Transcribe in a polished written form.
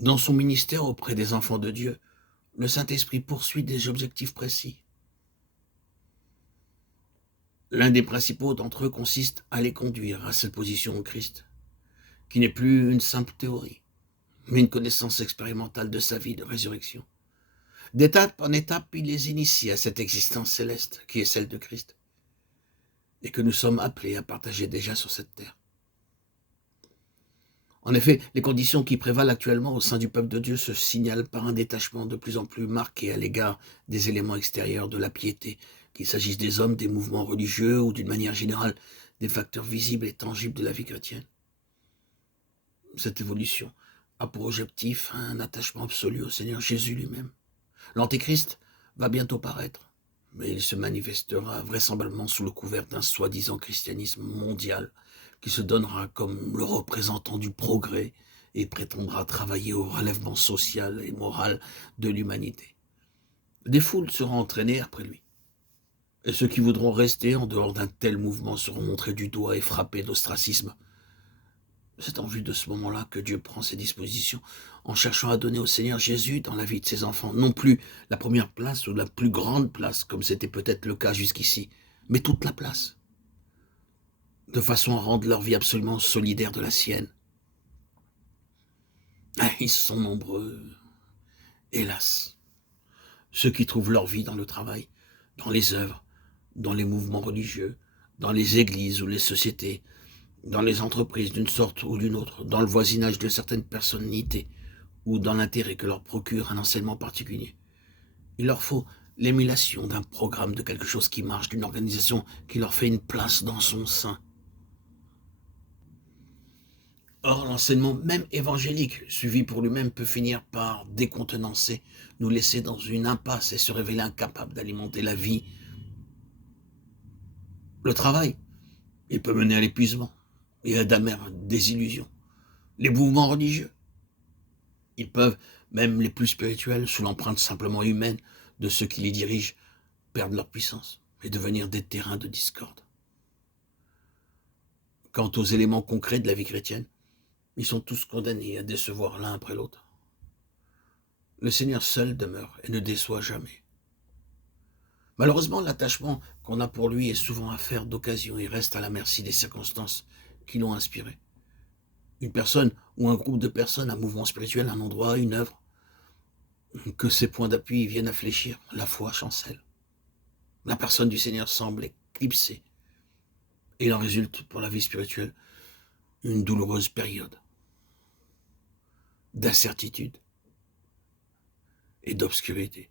Dans son ministère auprès des enfants de Dieu, le Saint-Esprit poursuit des objectifs précis. L'un des principaux d'entre eux consiste à les conduire à cette position en Christ, qui n'est plus une simple théorie, mais une connaissance expérimentale de sa vie de résurrection. D'étape en étape, il les initie à cette existence céleste qui est celle de Christ, et que nous sommes appelés à partager déjà sur cette terre. En effet, les conditions qui prévalent actuellement au sein du peuple de Dieu se signalent par un détachement de plus en plus marqué à l'égard des éléments extérieurs de la piété, qu'il s'agisse des hommes, des mouvements religieux ou d'une manière générale des facteurs visibles et tangibles de la vie chrétienne. Cette évolution a pour objectif un attachement absolu au Seigneur Jésus lui-même. L'Antéchrist va bientôt paraître, mais il se manifestera vraisemblablement sous le couvert d'un soi-disant christianisme mondial qui se donnera comme le représentant du progrès et prétendra travailler au relèvement social et moral de l'humanité. Des foules seront entraînées après lui, et ceux qui voudront rester en dehors d'un tel mouvement seront montrés du doigt et frappés d'ostracisme. C'est en vue de ce moment-là que Dieu prend ses dispositions, en cherchant à donner au Seigneur Jésus dans la vie de ses enfants, non plus la première place ou la plus grande place, comme c'était peut-être le cas jusqu'ici, mais toute la place, de façon à rendre leur vie absolument solidaire de la sienne. Ils sont nombreux, hélas, ceux qui trouvent leur vie dans le travail, dans les œuvres, dans les mouvements religieux, dans les églises ou les sociétés, dans les entreprises d'une sorte ou d'une autre, dans le voisinage de certaines personnalités, ou dans l'intérêt que leur procure un enseignement particulier. Il leur faut l'émulation d'un programme, de quelque chose qui marche, d'une organisation qui leur fait une place dans son sein. Or, l'enseignement même évangélique, suivi pour lui-même, peut finir par décontenancer, nous laisser dans une impasse et se révéler incapable d'alimenter la vie. Le travail, il peut mener à l'épuisement et à d'amères désillusions. Les mouvements religieux, ils peuvent, même les plus spirituels, sous l'empreinte simplement humaine de ceux qui les dirigent, perdre leur puissance et devenir des terrains de discorde. Quant aux éléments concrets de la vie chrétienne, ils sont tous condamnés à décevoir l'un après l'autre. Le Seigneur seul demeure et ne déçoit jamais. Malheureusement, l'attachement qu'on a pour lui est souvent affaire d'occasion et reste à la merci des circonstances qui l'ont inspiré. Une personne ou un groupe de personnes, un mouvement spirituel, un endroit, une œuvre, que ces points d'appui viennent à fléchir, la foi chancelle. La personne du Seigneur semble éclipsée. Et il en résulte pour la vie spirituelle une douloureuse période d'incertitude et d'obscurité.